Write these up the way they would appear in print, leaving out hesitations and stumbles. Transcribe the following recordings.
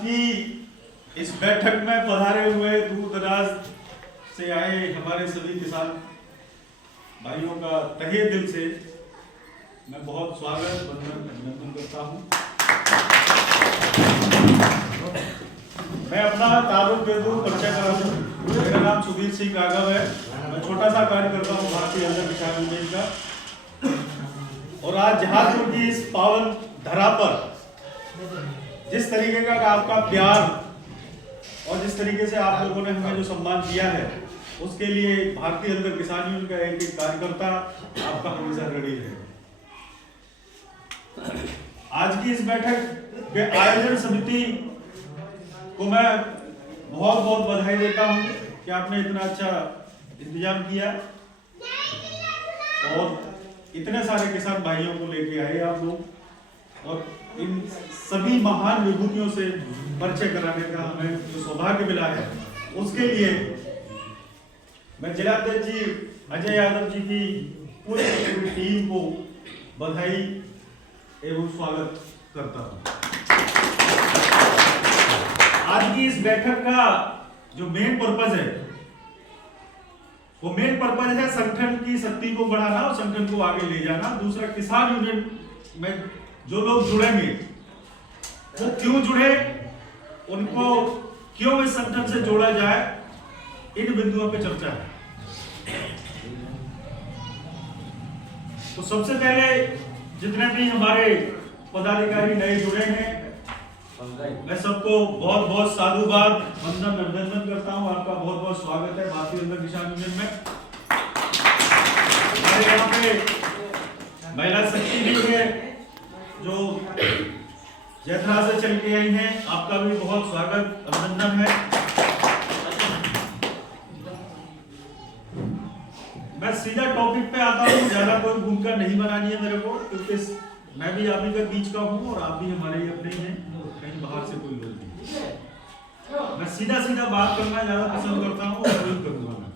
की इस बैठक में पधारे हुए दूर दराज से आए हमारे सभी किसान भाइयों का तहे दिल से मैं बहुत स्वागत वंदन अभिनंदन करता हूं। मैं अपना तारुफ दे दूं, परिचय करा दूं। मेरा नाम सुधीर सिंह राघव है। मैं छोटा सा कार्य करता हूं भारतीय अंधर किसान यूनियन का। और आज जहाजपुर की इस पावन धरा पर जिस तरीके का आपका प्यार और जिस तरीके से आप लोगों ने हमें जो सम्मान दिया है उसके लिए भारतीय अंधर किसान यूनियन का एक कार्यकर्ता आपका हमेशा ऋणी है। आज की इस बैठक के आयोजन समिति को मैं बहुत बहुत बधाई देता हूं कि आपने इतना अच्छा इंतजाम किया और इतने सारे किसान भाइयों को लेके आए आप लोग और इन सभी महान विभूतियों से परिचय कराने का हमें जो सौभाग्य मिला है उसके लिए मैं जिलाध्यक्ष जी अजय यादव जी की पूरी टीम को बधाई एवं स्वागत करता हूं। आज की इस बैठक का जो मेन पर्पज है वो मेन पर्पज है संगठन की शक्ति को बढ़ाना और संगठन को आगे ले जाना। दूसरा, किसान यूनियन में जो लोग जुड़ेंगे वो क्यों जुड़े, उनको क्यों इस संगठन से जोड़ा जाए, इन बिंदुओं पे चर्चा है। तो सबसे पहले जितने भी हमारे पदाधिकारी नए जुड़े हैं मैं सबको बहुत बहुत साधुवाद वंदन अभिनंदन करता हूं। आपका बहुत बहुत स्वागत है भारतीय अंधर किसान यूनियन में। हमारे यहाँ पे महिला शक्ति भी है जो जयथरा से चल के आई हैं, आपका भी बहुत स्वागत अभिनंदन है। मैं सीधा टॉपिक पे आता हूँ, ज्यादा कोई भूमिका नहीं बनानी है मेरे को, क्योंकि मैं भी आप ही के बीच का हूँ और आप भी हमारे ही अपने ही हैं, कहीं बाहर से कोई लोग नहीं। मैं सीधा सीधा बात करना ज्यादा पसंद करता हूँ और वही करूंगा मैं।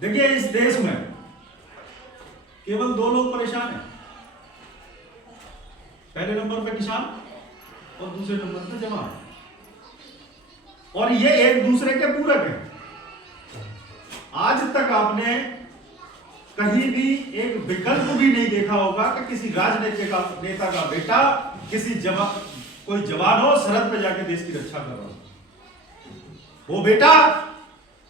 देखिए, इस देश में केवल दो लोग परेशान हैं। पहले नंबर पे किसान और दूसरे नंबर पे जवान, और ये एक दूसरे के पूरक हैं। आज तक आपने कहीं भी एक विकल्प भी नहीं देखा होगा कि किसी राजनीतिक नेता का बेटा किसी कोई जवान हो सरहद पे जाके देश की रक्षा कर रहा हो। वो बेटा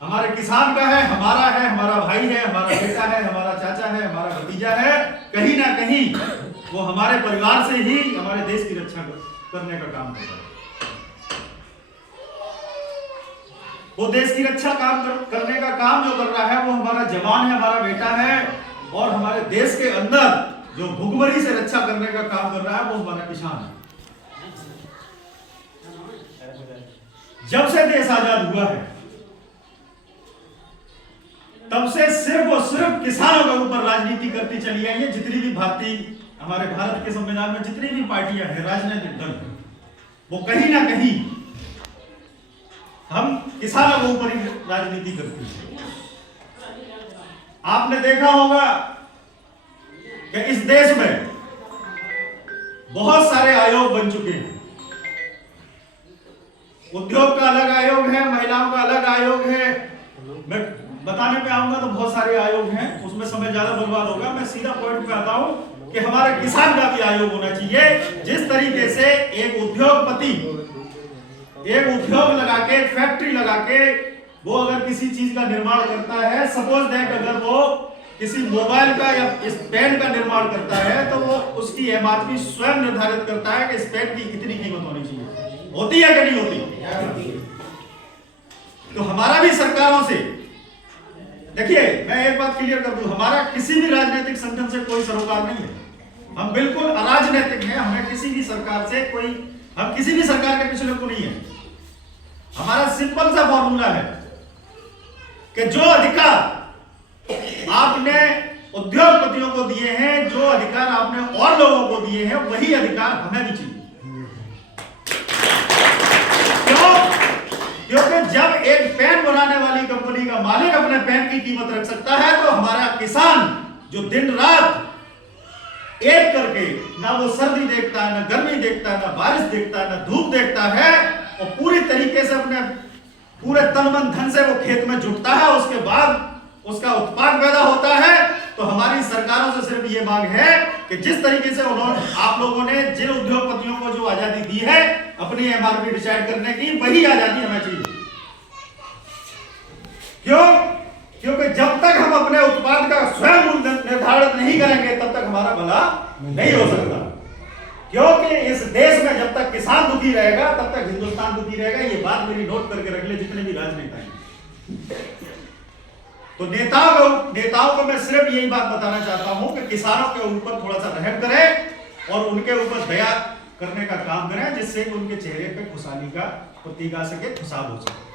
हमारे किसान का है, हमारा भाई है, हमारा बेटा है, हमारा चाचा है, हमारा भतीजा है। कहीं ना कहीं वो हमारे परिवार से ही हमारे देश की रक्षा करने का काम कर रहा है। वो देश की रक्षा करने का काम जो कर रहा है वो हमारा जवान है, हमारा बेटा है, और हमारे देश के अंदर जो भुखमरी से रक्षा करने का काम कर रहा है वो हमारा किसान है। जब से देश आजाद हुआ है तब से सिर्फ और सिर्फ किसानों के ऊपर राजनीति करती चली आई है। जितनी भी हमारे भारत के संविधान में जितनी भी पार्टियां हैं, राजनीतिक दल, वो कहीं ना कहीं हम किसानों के ऊपर ही राजनीति करती है। आपने देखा होगा कि इस देश में बहुत सारे आयोग बन चुके हैं। उद्योग का अलग आयोग है, महिलाओं का अलग आयोग है। मैं बताने पे आऊंगा तो बहुत सारे आयोग हैं, उसमें समय ज्यादा बर्बाद होगा। मैं सीधा पॉइंट पे आता हूं कि हमारे किसान का भी आयोग होना चाहिए। जिस तरीके से एक उद्योगपति एक उद्योग लगा के, फैक्ट्री लगा के वो अगर किसी चीज का निर्माण करता है, सपोज दैट अगर वो किसी मोबाइल का या इस पेन का निर्माण करता है तो वो उसकी एमआरपी स्वयं निर्धारित करता है कि इस पेन की इतनी कीमत होनी चाहिए। होती है कि नहीं होती? तो हमारा भी सरकारों से, देखिए मैं एक बात क्लियर कर दूं, हमारा किसी भी राजनीतिक संगठन से कोई सरोकार नहीं है। हम बिल्कुल अराजनीतिक हैं। हमें किसी भी सरकार से हम किसी भी सरकार के पिछले को नहीं है। हमारा सिंपल सा फॉर्मूला है कि जो अधिकार आपने उद्योगपतियों को दिए हैं, जो अधिकार आपने और लोगों को दिए हैं, वही अधिकार हमें भी चाहिए। क्यों? क्योंकि जब एक पेन बनाने वाली कंपनी का मालिक अपने पेन की कीमत रख सकता है तो हमारा किसान जो दिन रात एक करके करके ना वो सर्दी देखता है, ना गर्मी देखता है, ना बारिश देखता है, ना धूप देखता है, और पूरी तरीके से अपने पूरे तन मन धन से वो खेत में जुटता है, उसके बाद उसका उत्पाद पैदा होता है। तो हमारी सरकारों से सिर्फ ये मांग है कि जिस तरीके से उन्होंने आप लोगों ने जिन उद्योगपतियों को जो आजादी दी है अपनी एमआरपी डिसाइड करने की, वही आजादी हमें चाहिए। क्यों? क्योंकि जब तक हम अपने उत्पाद का स्वयं मूल्य निर्धारित नहीं करेंगे तब तक हमारा भला नहीं हो सकता। क्योंकि इस देश में जब तक किसान दुखी रहेगा तब तक हिंदुस्तान दुखी रहेगा। ये बात मेरी नोट करके रख ले जितने भी राजनेता हैं। तो नेताओं को मैं सिर्फ यही बात बताना चाहता हूं कि किसानों के ऊपर थोड़ा सा रहम करें और उनके ऊपर दया करने का काम करें, जिससे कि उनके चेहरे पे खुशहाली का प्रतीक आ सके, खुशहाल हो सके।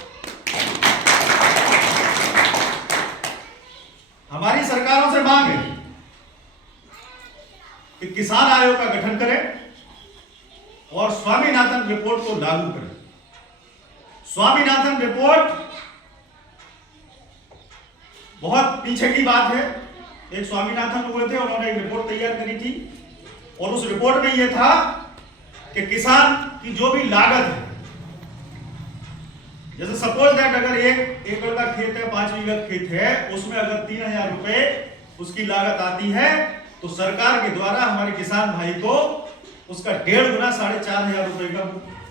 हमारी सरकारों से मांग है कि किसान आयोग का गठन करें और स्वामीनाथन रिपोर्ट को लागू करें। स्वामीनाथन रिपोर्ट बहुत पीछे की बात है। एक स्वामीनाथन हुए थे, उन्होंने एक रिपोर्ट तैयार करी थी और उस रिपोर्ट में यह था कि किसान की जो भी लागत है, जैसे सपोज दैट अगर 1 एकड़ का खेत है, 5 बीघा खेत है, उसमें अगर 3000 रुपए उसकी लागत आती है तो सरकार के द्वारा हमारे किसान भाई को उसका 1.5 गुना 4500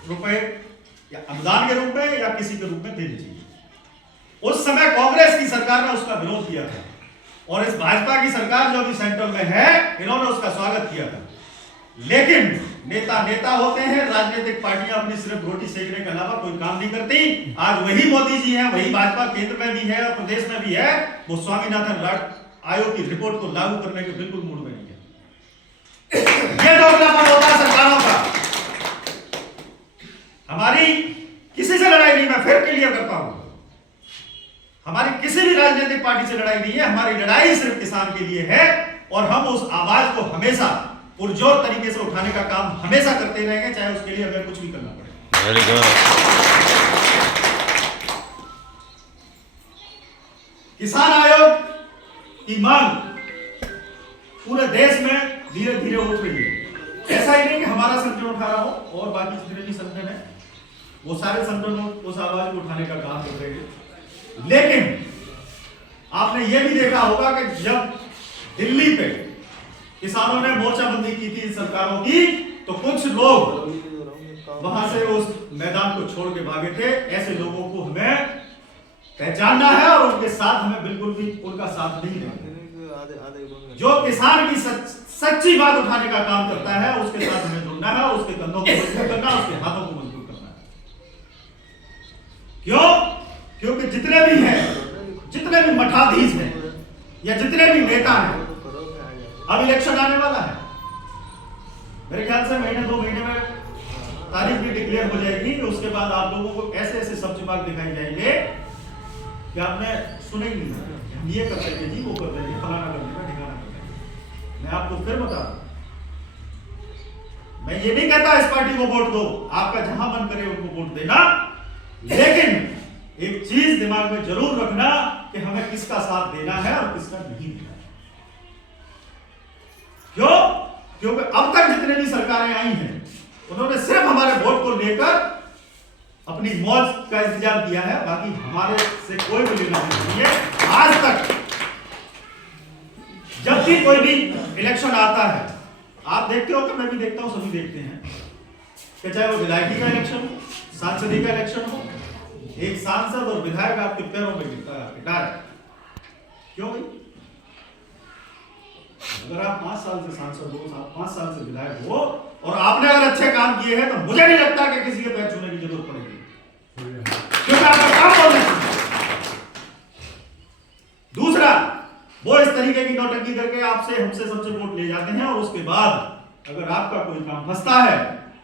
रुपए या अनुदान के रूप में या किसी के रूप में देनी चाहिए। उस समय कांग्रेस की सरकार ने उसका विरोध किया था और इस भाजपा की सरकार जो भी सेंट्रल में है, इन्होंने उसका स्वागत किया था। लेकिन नेता होते हैं, राजनीतिक पार्टियां अपनी सिर्फ रोटी सेकने के अलावा कोई काम नहीं करती। आज वही मोदी जी हैं, वही भाजपा केंद्र में भी है और प्रदेश में भी है, वो स्वामीनाथन आयोग की रिपोर्ट को लागू करने के बिल्कुल मूड में नहीं है। ये दोगलापन होता है सरकारों का। हमारी किसी से लड़ाई नहीं, मैं फिर क्लियर करता हूं, हमारी किसी भी राजनीतिक पार्टी से लड़ाई नहीं है। हमारी लड़ाई सिर्फ किसान के लिए है और हम उस आवाज को हमेशा पुरजोर तरीके से उठाने का काम हमेशा करते रहेंगे, चाहे उसके लिए हमें कुछ भी करना पड़े। Very good. किसान आयोग की मांग पूरे देश में धीरे धीरे उठ रही है। ऐसा ही नहीं कि हमारा संगठन उठा रहा हो और बाकी जितने भी संगठन है वो सारे संगठन उस आवाज को उठाने का काम कर रहे हैं। लेकिन आपने यह भी देखा होगा कि जब दिल्ली पे किसानों ने मोर्चाबंदी की थी सरकारों की, तो कुछ लोग वहां से उस मैदान को छोड़ के भागे थे। ऐसे लोगों को हमें पहचानना है और उनके साथ हमें बिल्कुल भी उनका साथ नहीं देना। जो किसान की सच्ची बात उठाने का काम करता है उसके साथ हमें जुड़ना है, उसके कंधों को मजबूत करना, उसके हाथों को मजबूत करना है। क्यों? क्योंकि जितने भी हैं, जितने भी मठाधीश हैं या जितने भी नेता हैं, अब इलेक्शन आने वाला है। मेरे ख्याल से महीने 2 महीने में तारीख भी डिक्लेयर हो जाएगी। उसके बाद आप लोगों को ऐसे ऐसे सब्जी बाग दिखाई जाएंगे कि आपने सुने ही नहीं, हम ये कर देंगे जी, वो कर देंगे, फलाना कर देंगे, ठिकाना कर देंगे। मैं आपको फिर बता दूं, मैं ये नहीं कहता इस पार्टी को वोट दो, आपका जहां मन करे उनको वोट देना, लेकिन एक चीज दिमाग में जरूर रखना कि हमें किसका साथ देना है और किसका नहीं देना है। क्यों? क्योंकि अब तक जितने भी सरकारें आई हैं उन्होंने सिर्फ हमारे वोट को लेकर अपनी मौज का इंतजाम किया है, बाकी हमारे से कोई भी लेना नहीं है। आज तक जब भी कोई भी इलेक्शन आता है, आप देखते हो कि मैं भी देखता हूं, सभी देखते हैं कि चाहे वो विधायकी का इलेक्शन हो, सांसदी का इलेक्शन हो, एक सांसद और विधायक आपके पैरों में गिरता है, आपके डायरेक्ट। क्यों भाई? अगर आप 5 साल से सांसद हो, 5 साल से विधायक हो और आपने अगर अच्छे काम किए हैं तो मुझे नहीं लगता कि किसी के पैर छूने की जरूरत पड़ेगी, क्योंकि आपका काम बहुत है। दूसरा, वो इस तरीके की नौटंकी करके आपसे हमसे सबसे वोट ले जाते हैं और उसके बाद अगर आपका कोई काम फंसता है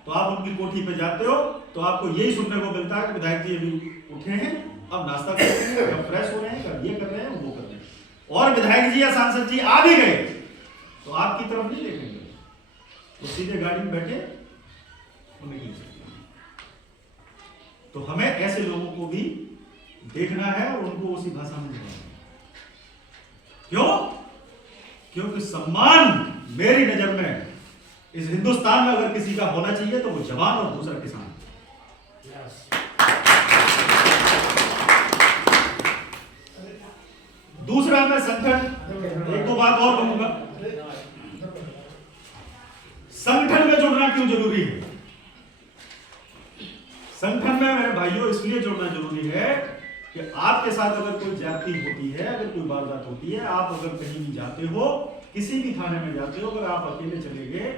तो आप उनकी कोठी पे जाते हो तो आपको यही सुनने को मिलता है कि विधायक जी अभी उठे हैं, अब नाश्ता कर रहे हैं, अब फ्रेश हो रहे हैं, अब ये कर रहे हैं, वो कर रहे हैं, और विधायक जी या सांसद जी आ भी गए तो आपकी तरफ नहीं देखेंगे, वो सीधे गाड़ी में बैठे वो निकल सकते। तो हमें ऐसे लोगों को भी देखना है और उनको उसी भाषा में बोलना है। क्यों? क्योंकि सम्मान मेरी नजर में इस हिंदुस्तान में अगर किसी का होना चाहिए तो वो जवान और दूसरा किसान। दूसरा मैं संगठन, एक दो बात और कहूंगा, संगठन में जुड़ना क्यों जरूरी है। संगठन में मेरे भाइयों इसलिए जुड़ना जरूरी है कि आपके साथ अगर कोई ज्यादती होती है, अगर कोई वारदात होती है, आप अगर कहीं भी जाते हो, किसी भी थाने में जाते हो, अगर आप अकेले चले गए,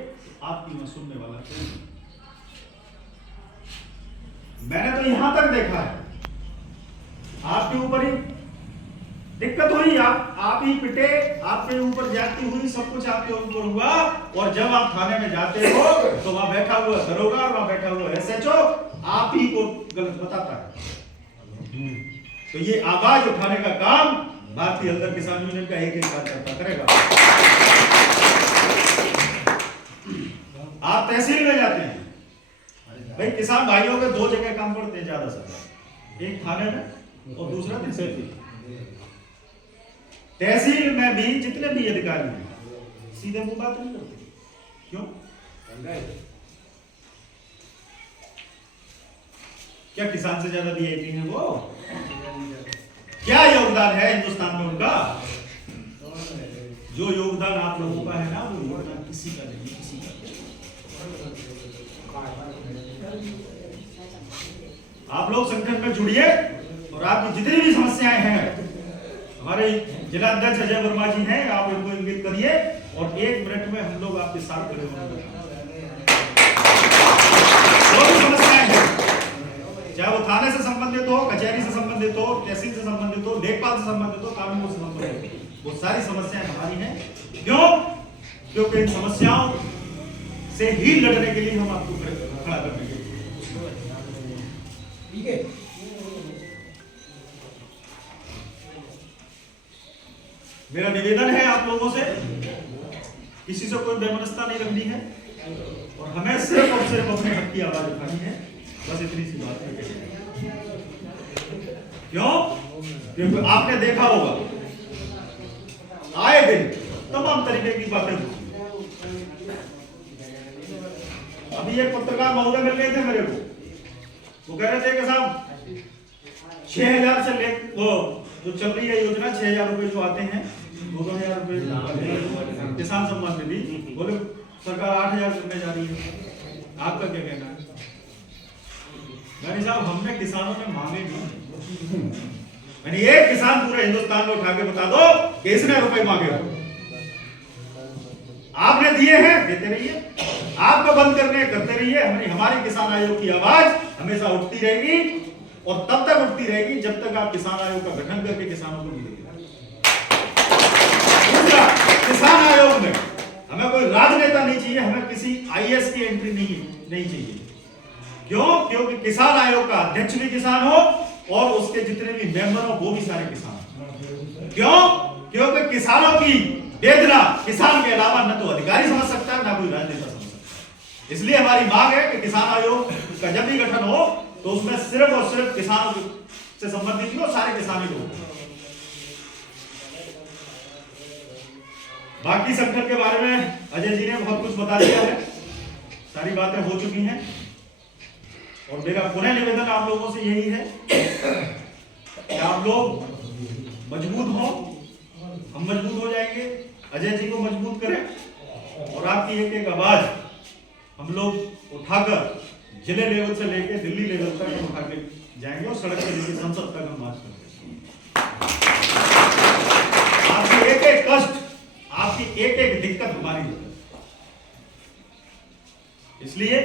आपकी न सुनने वाला कोई नहीं। मैंने तो यहां तक देखा है, आपके ऊपर ही दिक्कत हुई, आप ही पिटे, आपके ऊपर ज्यादती हुई, सब कुछ आपके ऊपर हुआ, और जब आप थाने में जाते हो तो वहां बैठा हुआ दरोगा और वहां बैठा हुआ एसएचओ आप ही को गलत बताता है। तो ये आवाज उठाने का काम भारतीय हलदर किसान यूनियन का एक कार्यकर्ता करेगा। आप तहसील में जाते हैं, भाई किसान भाइयों के दो जगह काम पड़ते हैं ज्यादा से ज्यादा, एक थाने में और दूसरा तहसील। तहसील में भी जितने भी अधिकारी हैं सीधे मुंह बात नहीं करते। क्यों? क्या किसान से ज्यादा वीआईपी है वो? क्या योगदान है हिंदुस्तान में उनका? जो योगदान आप लोगों का है ना, वो योगदान किसी का नहीं, किसी का। आप लोग संगठन में जुड़िए और आपकी जितनी भी समस्याएं हैं, हमारे जिला अध्यक्ष अजय वर्मा जी हैं, आप इनको इंगित करिए और 1 मिनट में हम लोग आपके साथ खड़े होंगे। जो भी समस्याएं हैं, चाहे वो थाने से संबंधित हो, कचहरी से संबंधित हो, तहसील से संबंधित हो, लेखपाल से संबंधित हो, कानून से संबंधित हो, वो सारी समस्याएं हमारी हैं। क्यों? क्योंकि इन समस्याओं से ही लड़ने के लिए हम आपको खड़ा करने के लिए, ठीक है। मेरा निवेदन है आप लोगों से, किसी से कोई बेमनस्ता नहीं रखनी है और हमें सिर्फ और सिर्फ अपने हक की आवाज उठानी है, बस इतनी सी बात है। क्यों? क्योंकि आपने देखा होगा आए दिन तमाम तरीके की बातें होती। अभी एक पत्रकार महोदय मिल गए थे मेरे को, वो कह रहे थे कि साहब 6000 से ले वो जो चल रही है योजना, 6000 रुपए जो आते हैं, 2000 रुपए किसान सम्मान निधि, बोले सरकार 8000 करने जा रही है, आपका क्या कहना है? साहब हमने किसानों ने मांगे नहीं, मैंने एक किसान पूरे हिंदुस्तान में उठा के बता दो कि इसने रुपए मांगे हो। आपने दिए हैं, देते रहिए, आपको बंद करते रहिए। हमारी किसान आयोग की आवाज हमेशा उठती रहेगी और तब तक उठती रहेगी जब तक आप किसान आयोग का गठन करके किसानों को नहीं देंगे। किसान आयोग में हमें कोई राजनेता नहीं चाहिए, हमें किसी आईएएस की एंट्री नहीं चाहिए। क्यों? क्योंकि किसान आयोग का अध्यक्ष भी किसान हो और उसके जितने भी मेंबर हो वो भी सारे किसान हो। क्यों? क्योंकि किसानों की वेदना किसान के अलावा न तो अधिकारी समझ सकता है, ना कोई राजनेता समझ सकता है। इसलिए हमारी मांग है कि किसान आयोग का जब भी गठन हो तो उसमें सिर्फ और सिर्फ किसानों से संबंधित हो, सारे किसान ही लोग। बाकी संगठन के बारे में अजय जी ने बहुत कुछ बता दिया है, सारी बातें हो चुकी हैं और मेरा पुनः निवेदन आप लोगों से यही है कि आप लोग मजबूत हो, हम मजबूत हो जाएंगे, अजय जी को मजबूत करें और आपकी एक एक आवाज हम लोग उठाकर जिले लेवल से लेकर दिल्ली लेवल तक हम उठा के जाएंगे और सड़क से लेकर संसद तक हम मार्च करेंगे। आपकी एक एक कष्ट, आपकी एक एक दिक्कत हमारी है। इसलिए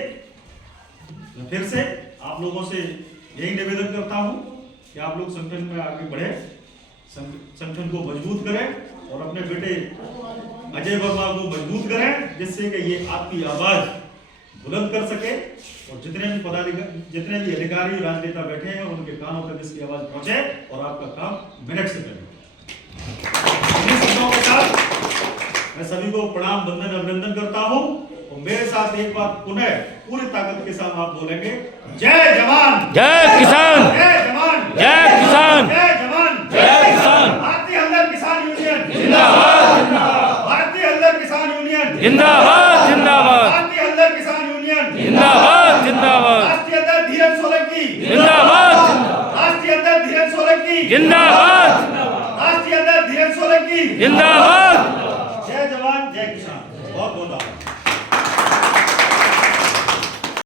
मैं फिर से आप लोगों से यही निवेदन करता हूं कि आप लोग संगठन में आगे बढ़े, संगठन को मजबूत करें और अपने बेटे अजय वर्मा को मजबूत करें, जिससे कि ये आपकी आवाज बुलंद कर सके और जितने भी अधिकारी राजनेता बैठे हैं उनके कानों तक इसकी आवाज पहुंचे और आपका काम मिनट से पहले। इन शब्दों के साथ मैं सभी को प्रणाम, वंदन, अभिनंदन करता हूं और मेरे साथ एक बार पुनः पूरी ताकत के साथ आप बोलेंगे, जय जवान, जय किसान, जय जवान, जय किसान, जय जवान, जय किसान। भारतीय हलदर किसान यूनियन जिंदाबाद, जिंदाबाद। भारतीय हलदर किसान यूनियन जिंदाबाद, जिंदाबाद। धीरेन्द्र सोलंकी जिंदाबाद, राष्ट्रीय अध्यक्ष धीरेन्द्र सोलंकी जिंदाबाद, राष्ट्रीय अध्यक्ष धीरेन्द्र सोलंकी जिंदाबाद। जय जवान जय किसान। बहुत बहुत आभार।